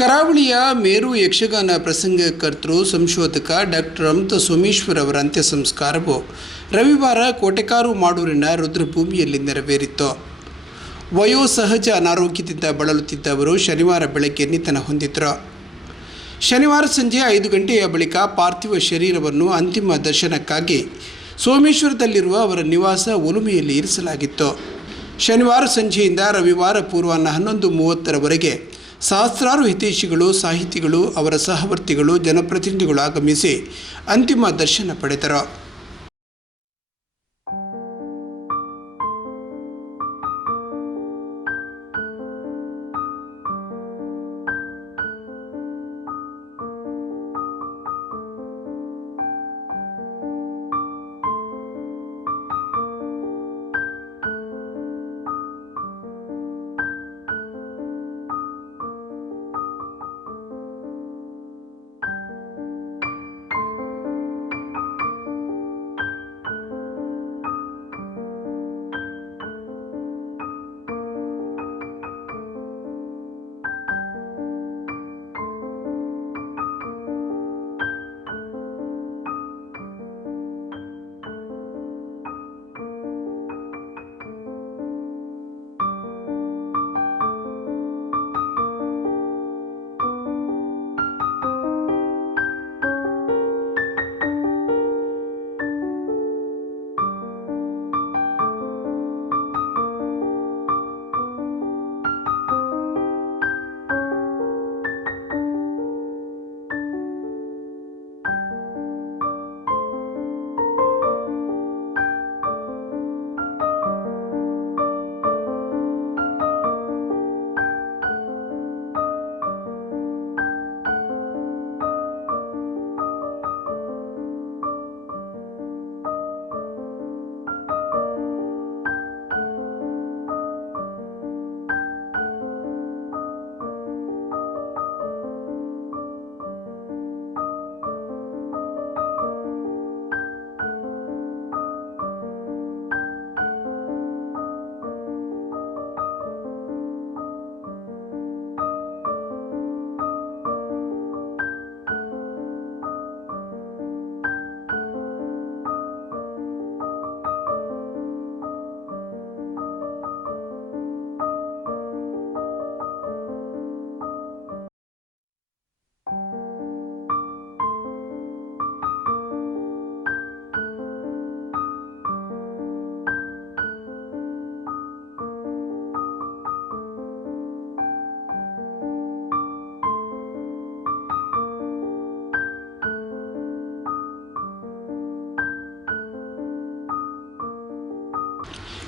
ಕರಾವಳಿಯ ಮೇರು ಯಕ್ಷಗಾನ ಪ್ರಸಂಗಕರ್ತೃ ಸಂಶೋಧಕ ಡಾಕ್ಟರ್ ಅಮೃತ ಸೋಮೇಶ್ವರ್ ಅವರ ಅಂತ್ಯ ಸಂಸ್ಕಾರವು ರವಿವಾರ ಕೋಟೆಕಾರು ಮಾಡೂರಿನ ರುದ್ರಭೂಮಿಯಲ್ಲಿ ನೆರವೇರಿತು. ವಯೋಸಹಜ ಅನಾರೋಗ್ಯದಿಂದ ಬಳಲುತ್ತಿದ್ದ ಅವರು ಶನಿವಾರ ಬೆಳಗ್ಗೆ ನಿಧನ ಹೊಂದಿದರು. ಶನಿವಾರ ಸಂಜೆ 5 ಗಂಟೆಯ ಬಳಿಕ ಪಾರ್ಥಿವ ಶರೀರವನ್ನು ಅಂತಿಮ ದರ್ಶನಕ್ಕಾಗಿ ಸೋಮೇಶ್ವರದಲ್ಲಿರುವ ಅವರ ನಿವಾಸ ಒಲುಮೆಯಲ್ಲಿ ಇರಿಸಲಾಗಿತ್ತು. ಶನಿವಾರ ಸಂಜೆಯಿಂದ ರವಿವಾರ ಪೂರ್ವಾಹ್ನ 11:30ರವರೆಗೆ ಸಹಸ್ರಾರು ಹಿತೈಷಿಗಳು, ಸಾಹಿತಿಗಳು, ಅವರ ಸಹವರ್ತಿಗಳು, ಜನಪ್ರತಿನಿಧಿಗಳು ಆಗಮಿಸಿ ಅಂತಿಮ ದರ್ಶನ ಪಡೆದರು.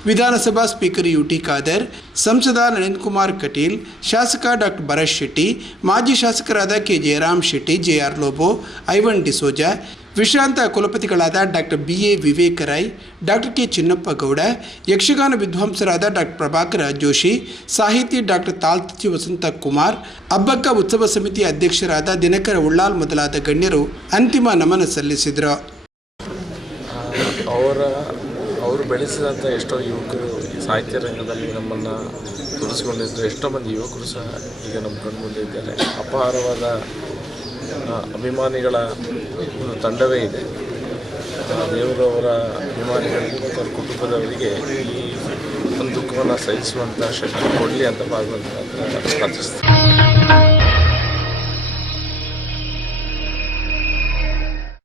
ವಿಧಾನಸಭಾ ಸ್ಪೀಕರ್ ಯುಟಿ ಖಾದರ್, ಸಂಸದ ನಳಿನ್ ಕುಮಾರ್ ಕಟೀಲ್, ಶಾಸಕ ಡಾಕ್ಟರ್ ಭರತ್ ಶೆಟ್ಟಿ, ಮಾಜಿ ಶಾಸಕರಾದ ಕೆ ಜಯರಾಮ್ ಶೆಟ್ಟಿ, ಜೆಆರ್ ಲೋಬೋ, ಐವನ್ ಡಿಸೋಜಾ, ವಿಶ್ರಾಂತ ಕುಲಪತಿಗಳಾದ doctor BA Vivekarai, doctor K Chinnappa Gowda, Yakshagana ವಿದ್ವಾಂಸರಾದ ಡಾಕ್ಟರ್ ಪ್ರಭಾಕರ ಜೋಶಿ, ಸಾಹಿತಿ ಡಾಕ್ಟರ್ ತಾಳ್ತಚಿ ವಸಂತ ಕುಮಾರ್, ಅಬ್ಬಕ್ಕ ಉತ್ಸವ ಸಮಿತಿ ಅಧ್ಯಕ್ಷರಾದ ದಿನಕರ ಉಳ್ಳಾಲ್ ಮೊದಲಾದ ಗಣ್ಯರು ಅಂತಿಮ ನಮನ ಸಲ್ಲಿಸಿದರು. ಅವರು ಬೆಳೆಸಿದಂಥ ಎಷ್ಟೋ ಯುವಕರು ಸಾಹಿತ್ಯ ರಂಗದಲ್ಲಿ ನಮ್ಮನ್ನು ತೊಡಗಿಸಿಕೊಂಡಿದ್ದರು. ಎಷ್ಟೋ ಮಂದಿ ಯುವಕರು ಸಹ ಈಗ ನಮ್ಮ ಕಣ್ಮುಂದೆ ಇದ್ದಾರೆ. ಅಪಾರವಾದ ಅಭಿಮಾನಿಗಳ ಒಂದು ತಂಡವೇ ಇದೆ. ದೇವರು ಅವರ ಅಭಿಮಾನಿಗಳಿಗೆ ಮತ್ತು ಅವರ ಕುಟುಂಬದವರಿಗೆ ಈ ಒಂದು ದುಃಖವನ್ನು ಸಹಿಸುವಂಥ ಶಕ್ತಿ ಕೊಡಲಿ ಅಂತ ಭಾಗವತ ಪ್ರಾರ್ಥಿಸ್ತೀನಿ.